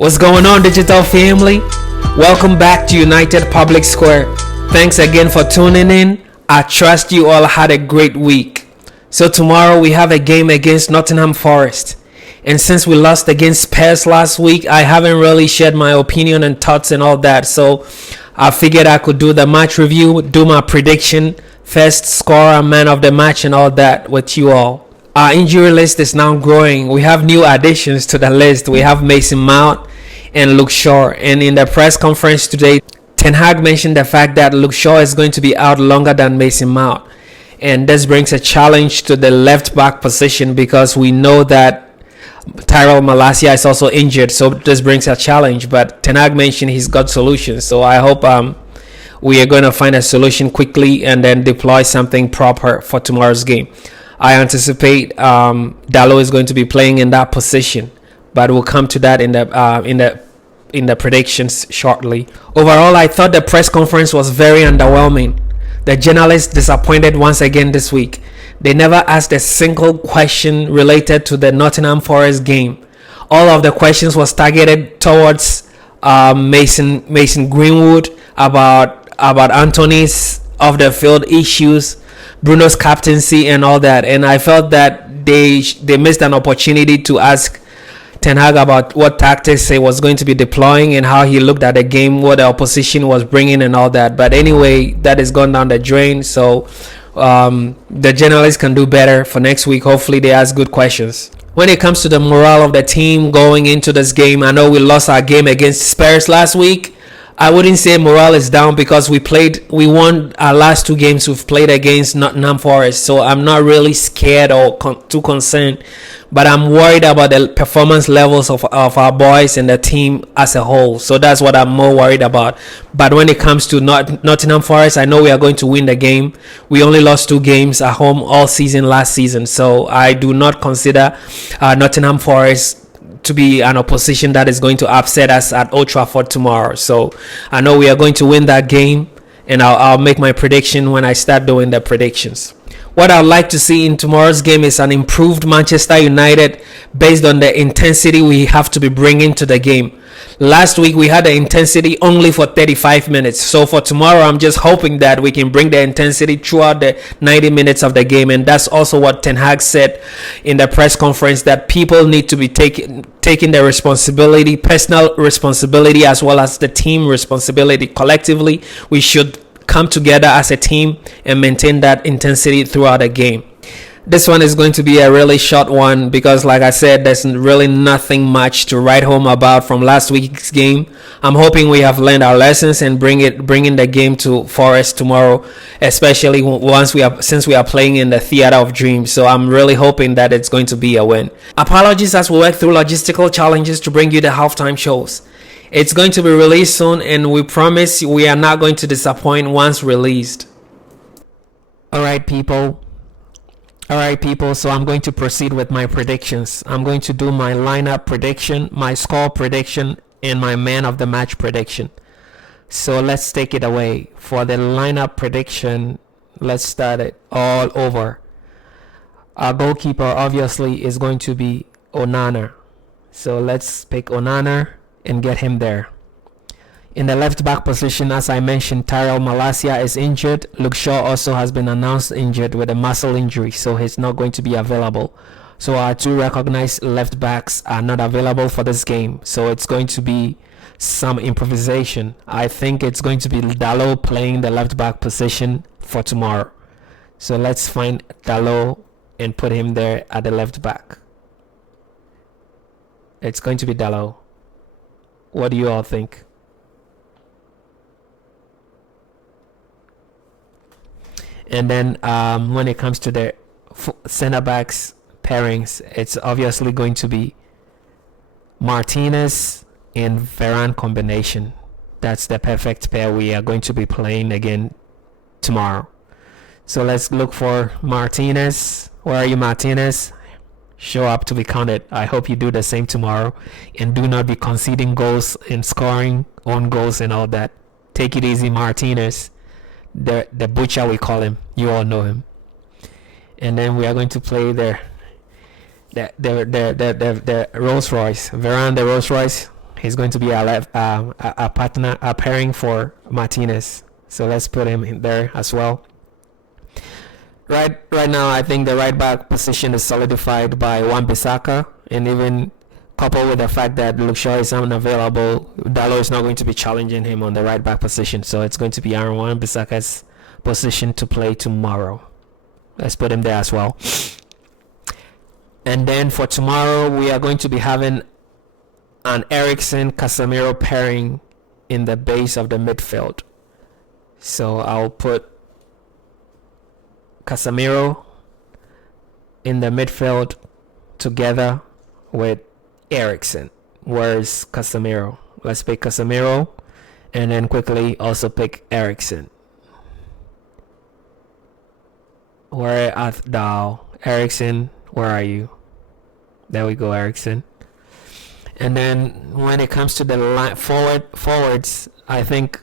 What's going on, digital family? Welcome back to United Public Square. Thanks again for tuning in. I trust you all had a great week. So tomorrow we have a game against Nottingham Forest. And since we lost against Spurs last week, I haven't really shared my opinion and thoughts and all that. So I figured I could do the match review, do my prediction, first scorer, man of the match and all that with you all. Our injury list is now growing. We have new additions to the list. We have Mason Mount and Luke Shaw. And in the press conference today, Ten Hag mentioned the fact that Luke Shaw is going to be out longer than Mason Mount. And this brings a challenge to the left back position because we know that Tyrell Malacia is also injured. So this brings a challenge. But Ten Hag mentioned he's got solutions. So I hope we are going to find a solution quickly and then deploy something proper for tomorrow's game. I anticipate Dalot is going to be playing in that position, but we'll come to that in the predictions shortly. Overall, I thought the press conference was very underwhelming. The journalists disappointed once again this week. They never asked a single question related to the Nottingham Forest game. All of the questions was targeted towards Mason Greenwood about Anthony's off the field issues, Bruno's captaincy and all that. And I felt that they missed an opportunity to ask Ten Hag about what tactics he was going to be deploying and how he looked at the game, what the opposition was bringing and all that. But anyway, that has gone down the drain. So the journalists can do better for next week. Hopefully they ask good questions. When it comes to the morale of the team going into this game, I know we lost our game against Spurs last week. I wouldn't say morale is down because we won our last two games we've played against Nottingham Forest. So I'm not really scared or too concerned. But I'm worried about the performance levels of our boys and the team as a whole. So that's what I'm more worried about. But when it comes to Nottingham Forest, I know we are going to win the game. We only lost two games at home all season last season. So I do not consider Nottingham Forest to be an opposition that is going to upset us at Old Trafford tomorrow. So I know we are going to win that game, and I'll make my prediction when I start doing the predictions. What I'd like to see in tomorrow's game is an improved Manchester United based on the intensity we have to be bringing to the game. Last week we had the intensity only for 35 minutes. So for tomorrow, I'm just hoping that we can bring the intensity throughout the 90 minutes of the game. And that's also what Ten Hag said in the press conference, that people need to be taking the responsibility, personal responsibility, as well as the team responsibility. Collectively, we should come together as a team and maintain that intensity throughout the game. This one is going to be a really short one because, like I said, there's really nothing much to write home about from last week's game. I'm hoping we have learned our lessons and bringing the game to Forest tomorrow, especially since we are playing in the Theatre of Dreams. So I'm really hoping that it's going to be a win. Apologies as we work through logistical challenges to bring you the halftime shows. It's going to be released soon, and we promise we are not going to disappoint once released. All right, people, so I'm going to proceed with my predictions. I'm going to do my lineup prediction, my score prediction, and my man of the match prediction. So let's take it away. For the lineup prediction, let's start it all over. Our goalkeeper obviously is going to be Onana. So let's pick Onana and get him there. In the left back position, as I mentioned, Tyrell Malacia is injured. Luke Shaw also has been announced injured with a muscle injury, so he's not going to be available. So our two recognized left backs are not available for this game, so it's going to be some improvisation. I think it's going to be Dalot playing the left back position for tomorrow. So let's find Dalot and put him there at the left back. It's going to be Dalot. What do you all think? And then when it comes to the center backs pairings, it's obviously going to be Martinez and Varane combination. That's the perfect pair we are going to be playing again tomorrow. So let's look for Martinez. Where are you, Martinez? Show up to be counted. I hope you do the same tomorrow, and do not be conceding goals and scoring own goals and all that. Take it easy, Martinez. The butcher, we call him. You all know him. And then we are going to play the Rolls Royce. Varane, the Rolls Royce. He's going to be a partner, a pairing for Martinez. So let's put him in there as well. Right now, I think the right back position is solidified by Wan-Bissaka, and even coupled with the fact that Luke Shaw is unavailable, Dalot is not going to be challenging him on the right back position. So it's going to be Aaron Wan-Bissaka's position to play tomorrow. Let's put him there as well. And then for tomorrow, we are going to be having an Eriksen Casemiro pairing in the base of the midfield. So I'll put Casemiro in the midfield together with Eriksen. Where's Casemiro? Let's pick Casemiro and then quickly also pick Eriksen. Where art thou? Eriksen, where are you? There we go, Eriksen. And then when it comes to the forwards, I think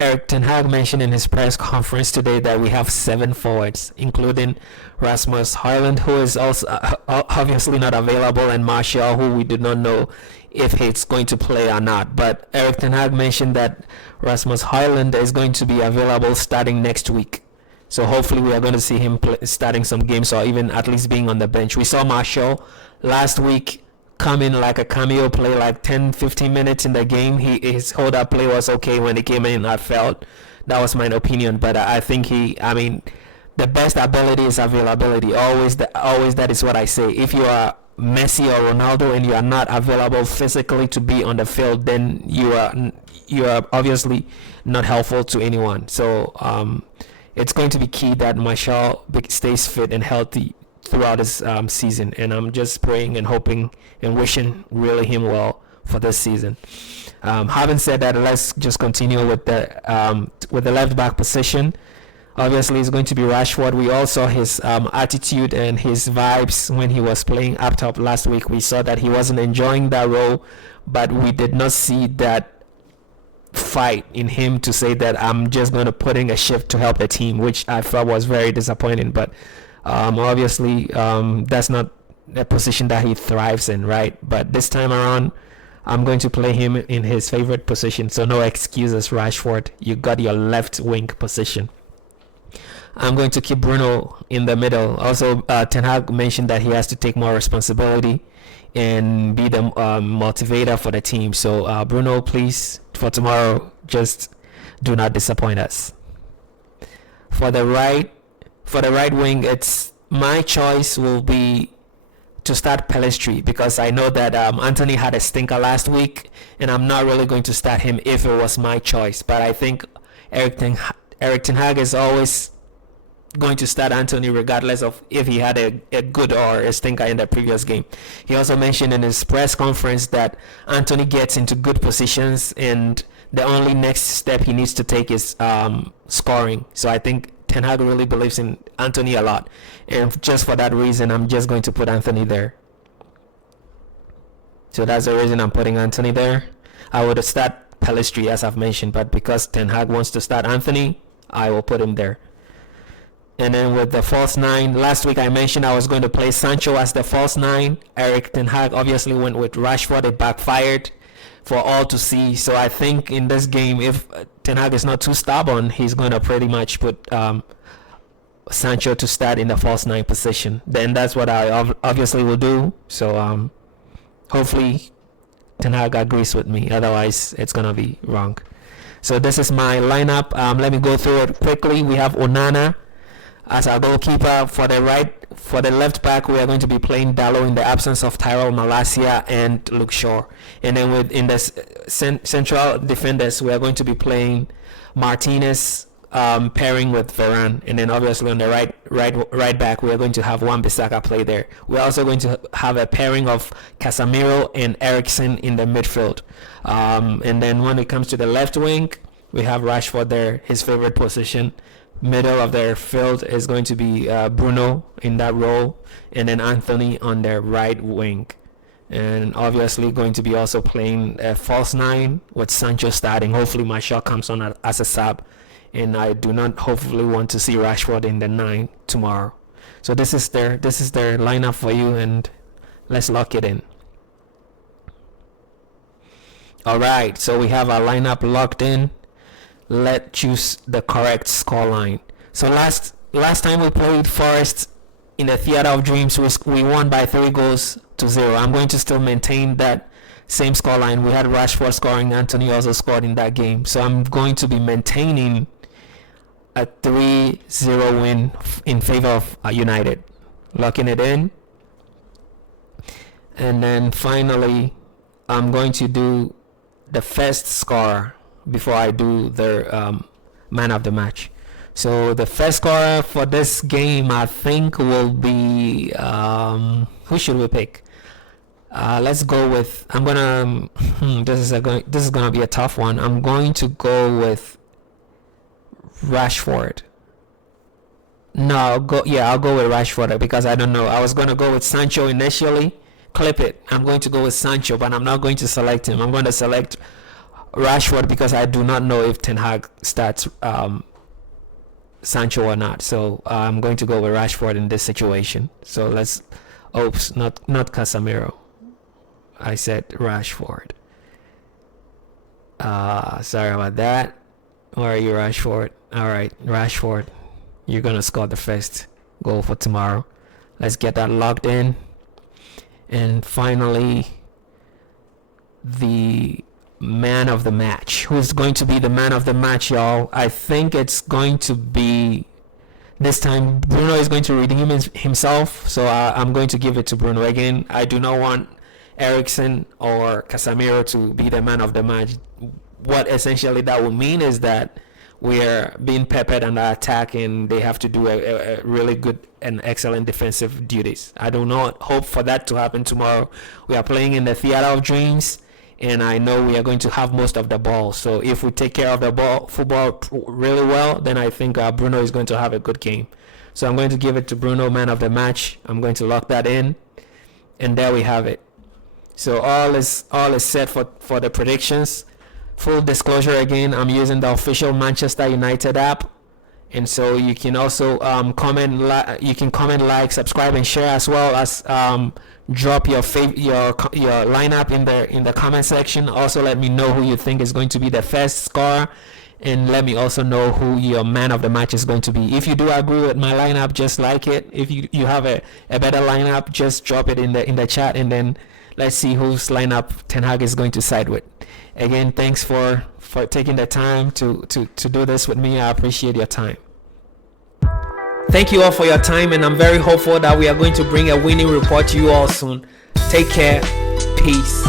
Erik ten Hag mentioned in his press conference today that we have 7 forwards, including Rasmus Højlund, who is also obviously not available, and Martial, who we do not know if he's going to play or not. But Erik ten Hag mentioned that Rasmus Højlund is going to be available starting next week. So hopefully we are going to see him starting some games, or even at least being on the bench. We saw Martial last week come in like a cameo play, like 10-15 minutes in the game. His hold up play was okay when he came in. I felt that was my opinion, but I think the best ability is availability. Always that is what I say. If you are Messi or Ronaldo and you are not available physically to be on the field, then you are obviously not helpful to anyone. So it's going to be key that Martial stays fit and healthy throughout this season, and I'm just praying and hoping and wishing really him well for this season. Having said that, let's just continue with the left back position. Obviously, it's going to be Rashford. We all saw his attitude and his vibes when he was playing up top last week. We saw that he wasn't enjoying that role, but we did not see that fight in him to say that I'm just going to put in a shift to help the team, which I felt was very disappointing. But obviously that's not a position that he thrives in, right? But this time around, I'm going to play him in his favorite position, so no excuses, Rashford. You got your left wing position. I'm going to keep Bruno in the middle. Also, Ten Hag mentioned that he has to take more responsibility and be the motivator for the team. So Bruno, please, for tomorrow, just do not disappoint us. For the right wing, it's my choice will be to start Pellistri, because I know that Anthony had a stinker last week, and I'm not really going to start him if it was my choice. But I think Erik ten Hag is always going to start Anthony regardless of if he had a good or a stinker in the previous game. He also mentioned in his press conference that Anthony gets into good positions, and the only next step he needs to take is scoring. So I think Ten Hag really believes in Anthony a lot, and just for that reason, I'm just going to put Anthony there. So that's the reason I'm putting Anthony there. I would start Pellistri, as I've mentioned, but because Ten Hag wants to start Anthony, I will put him there. And then with the false 9, last week I mentioned I was going to play Sancho as the false 9. Erik ten Hag obviously went with Rashford. It backfired for all to see. So I think in this game, if Ten Hag is not too stubborn, he's going to pretty much put Sancho to start in the false 9 position. Then that's what I obviously will do. So hopefully Ten Hag agrees with me. Otherwise, it's going to be wrong. So this is my lineup. Let me go through it quickly. We have Onana as our goalkeeper. For the left back, we are going to be playing Dalot in the absence of Tyrell Malacia and Luke Shaw. And then in the central defenders, we are going to be playing Martinez pairing with Varane. And then obviously on the right back, we are going to have Wan-Bissaka play there. We're also going to have a pairing of Casemiro and Eriksen in the midfield. And then when it comes to the left wing, we have Rashford there, his favorite position. Middle of their field is going to be Bruno in that role, and then Anthony on their right wing, and obviously going to be also playing a false 9 with Sancho starting. Hopefully Martial comes on as a sub, and I do not hopefully want to see Rashford in the 9 tomorrow. So this is their lineup for you, and let's lock it in. Alright, so we have our lineup locked in. Let's choose the correct scoreline. So last time we played Forest in the Theater of Dreams, we won by 3-0. I'm going to still maintain that same scoreline. We had Rashford scoring, Anthony also scored in that game. So I'm going to be maintaining a 3-0 win in favor of United. Locking it in. And then finally, I'm going to do the first scorer before I do the man of the match. So the first scorer for this game, I think, will be who should we pick? Let's go with. I'm gonna. This is gonna be a tough one. I'm going to go with Rashford. No, I'll go with Rashford because I don't know. I was gonna go with Sancho initially. Clip it. I'm going to go with Sancho, but I'm not going to select him. I'm going to select Rashford because I do not know if Ten Hag starts Sancho or not. So I'm going to go with Rashford in this situation. So let's. Oops, not Casemiro. I said Rashford. Sorry about that. Where are you, Rashford? All right, Rashford. You're gonna score the first goal for tomorrow. Let's get that locked in. And finally, the man of the match. Who's going to be the man of the match, y'all? I think it's going to be, this time, Bruno is going to redeem himself. So I'm going to give it to Bruno. Again, I do not want Eriksen or Casemiro to be the man of the match. What essentially that will mean is that we're being peppered under attack and they have to do a really good and excellent defensive duties. I do not hope for that to happen tomorrow. We are playing in the Theater of Dreams and I know we are going to have most of the ball. So if we take care of the football really well, then I think Bruno is going to have a good game. So I'm going to give it to Bruno, man of the match. I'm going to lock that in. And there we have it. So all is set for the predictions. Full disclosure again, I'm using the official Manchester United app, and so you can also comment, like, subscribe, and share, as well as drop your lineup in the comment section. Also, let me know who you think is going to be the first scorer, and let me also know who your man of the match is going to be. If you do agree with my lineup, just like it. If you have a better lineup, just drop it in the chat, and then let's see whose lineup Ten Hag is going to side with. Again, thanks for taking the time to do this with me. I appreciate your time. Thank you all for your time, and I'm very hopeful that we are going to bring a winning report to you all soon. Take care. Peace.